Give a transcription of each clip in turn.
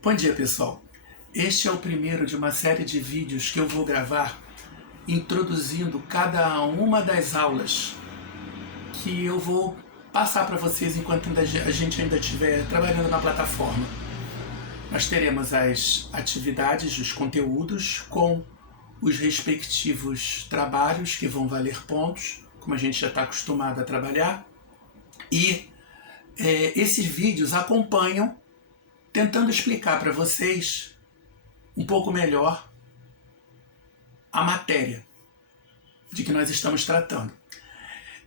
Bom dia, pessoal. Este é o primeiro de uma série de vídeos que eu vou gravar introduzindo cada uma das aulas que eu vou passar para vocês enquanto a gente ainda estiver trabalhando na plataforma. Nós teremos as atividades, os conteúdos com os respectivos trabalhos que vão valer pontos, como a gente já está acostumado a trabalhar, e esses vídeos acompanham tentando explicar para vocês um pouco melhor a matéria de que nós estamos tratando.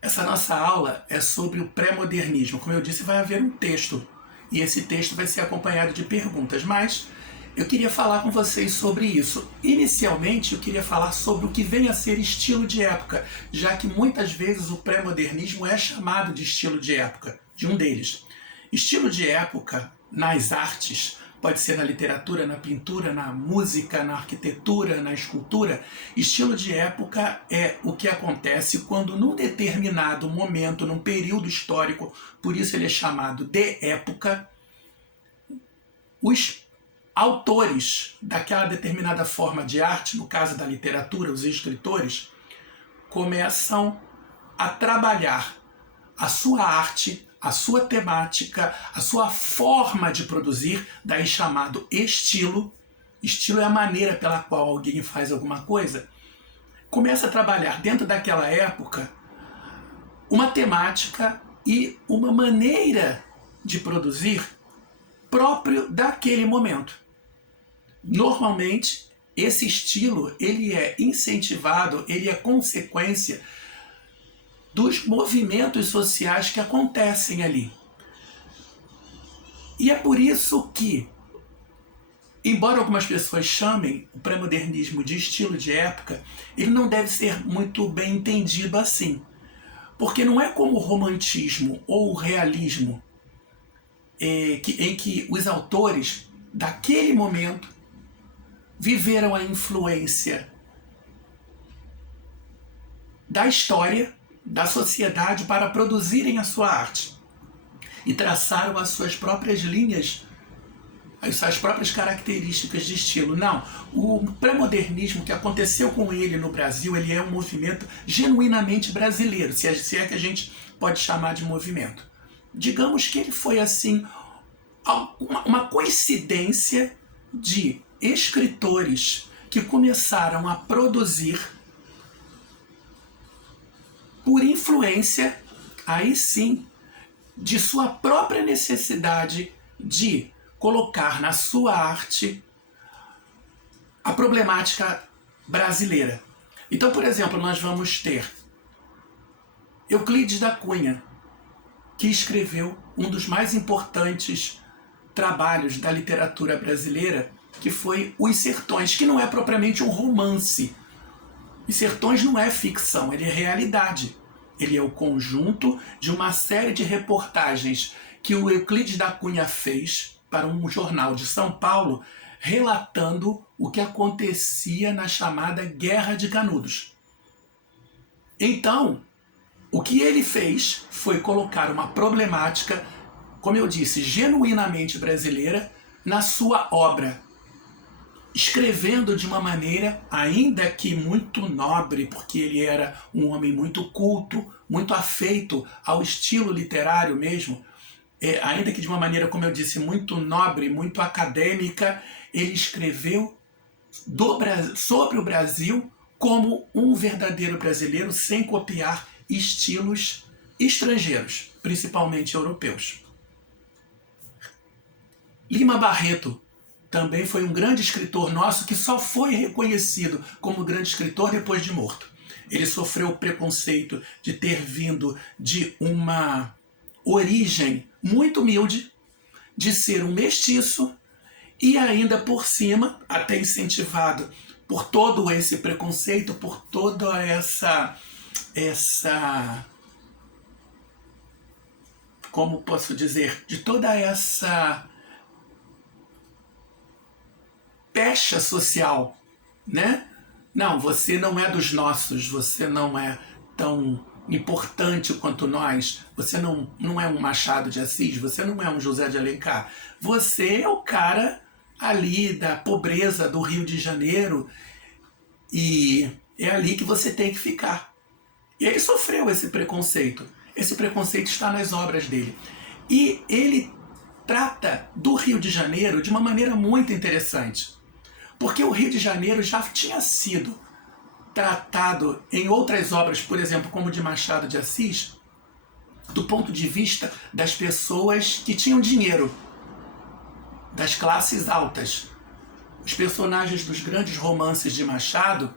Essa nossa aula é sobre o pré-modernismo. Como eu disse, vai haver um texto, e esse texto vai ser acompanhado de perguntas, mas eu queria falar com vocês sobre isso. Inicialmente, eu queria falar sobre o que vem a ser estilo de época, já que muitas vezes o pré-modernismo é chamado de estilo de época, de um deles. Estilo de época nas artes, pode ser na literatura, na pintura, na música, na arquitetura, na escultura. Estilo de época é o que acontece quando num determinado momento, num período histórico, por isso ele é chamado de época, os autores daquela determinada forma de arte, no caso da literatura, os escritores, começam a trabalhar a sua arte, a sua temática, a sua forma de produzir, daí chamado estilo. Estilo é a maneira pela qual alguém faz alguma coisa. Começa a trabalhar dentro daquela época uma temática e uma maneira de produzir próprio daquele momento. Normalmente, esse estilo ele é incentivado, ele é consequência dos movimentos sociais que acontecem ali. E é por isso que, embora algumas pessoas chamem o pré-modernismo de estilo de época, ele não deve ser muito bem entendido assim. Porque não é como o romantismo ou o realismo, em que os autores daquele momento viveram a influência da história, da sociedade para produzirem a sua arte e traçaram as suas próprias linhas, as suas próprias características de estilo. Não, o pré-modernismo que aconteceu com ele no Brasil, ele é um movimento genuinamente brasileiro, se é que a gente pode chamar de movimento. Digamos que ele foi assim, uma coincidência de escritores que começaram a produzir por influência, aí sim, de sua própria necessidade de colocar na sua arte a problemática brasileira. Então, por exemplo, nós vamos ter Euclides da Cunha, que escreveu um dos mais importantes trabalhos da literatura brasileira, que foi Os Sertões, que não é propriamente um romance. Os Sertões não é ficção, ele é realidade. Ele é o conjunto de uma série de reportagens que o Euclides da Cunha fez para um jornal de São Paulo, relatando o que acontecia na chamada Guerra de Canudos. Então, o que ele fez foi colocar uma problemática, como eu disse, genuinamente brasileira, na sua obra, escrevendo de uma maneira, ainda que muito nobre, porque ele era um homem muito culto, muito afeito ao estilo literário mesmo, ainda que de uma maneira, como eu disse, muito nobre, muito acadêmica, ele escreveu sobre o Brasil como um verdadeiro brasileiro, sem copiar estilos estrangeiros, principalmente europeus. Lima Barreto também foi um grande escritor nosso que só foi reconhecido como grande escritor depois de morto. Ele sofreu o preconceito de ter vindo de uma origem muito humilde, de ser um mestiço e ainda por cima, até incentivado por todo esse preconceito, por toda essa como posso dizer, de toda essa pecha social, né? Não, você não é dos nossos, você não é tão importante quanto nós, você não é um Machado de Assis, você não é um José de Alencar, você é o cara ali da pobreza do Rio de Janeiro e é ali que você tem que ficar. E ele sofreu esse preconceito. Esse preconceito está nas obras dele. E ele trata do Rio de Janeiro de uma maneira muito interessante. Porque o Rio de Janeiro já tinha sido tratado em outras obras, por exemplo, como de Machado de Assis, do ponto de vista das pessoas que tinham dinheiro, das classes altas. Os personagens dos grandes romances de Machado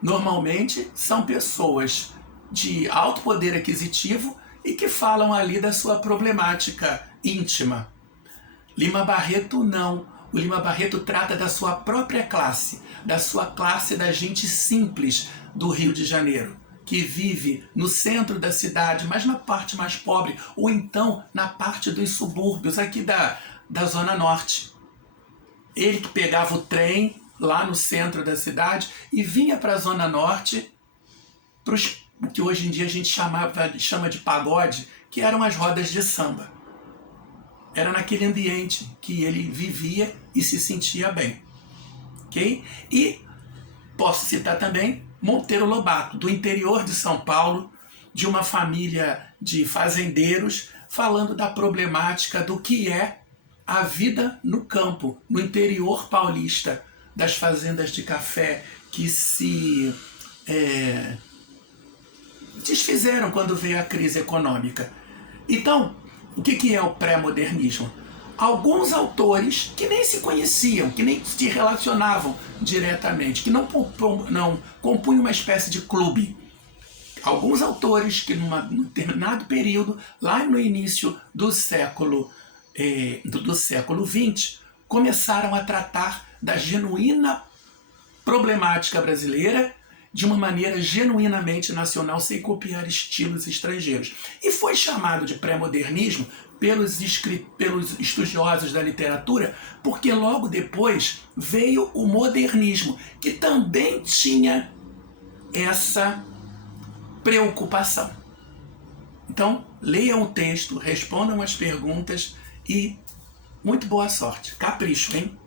normalmente são pessoas de alto poder aquisitivo e que falam ali da sua problemática íntima. Lima Barreto não. O Lima Barreto trata da sua própria classe, da sua classe da gente simples do Rio de Janeiro, que vive no centro da cidade, mas na parte mais pobre, ou então na parte dos subúrbios aqui da Zona Norte. Ele que pegava o trem lá no centro da cidade e vinha para a Zona Norte, para o que hoje em dia a gente chama de pagode, que eram as rodas de samba. Era naquele ambiente que ele vivia e se sentia bem. Okay? E posso citar também Monteiro Lobato, do interior de São Paulo, de uma família de fazendeiros, falando da problemática do que é a vida no campo, no interior paulista, das fazendas de café que se desfizeram quando veio a crise econômica. Então, o que é o pré-modernismo? Alguns autores que nem se conheciam, que nem se relacionavam diretamente, que não compunham uma espécie de clube. Alguns autores que num determinado período, lá no início do século XX, começaram a tratar da genuína problemática brasileira de uma maneira genuinamente nacional, sem copiar estilos estrangeiros. E foi chamado de pré-modernismo pelos estudiosos da literatura, porque logo depois veio o modernismo, que também tinha essa preocupação. Então, leiam o texto, respondam as perguntas e muito boa sorte. Capricho, hein?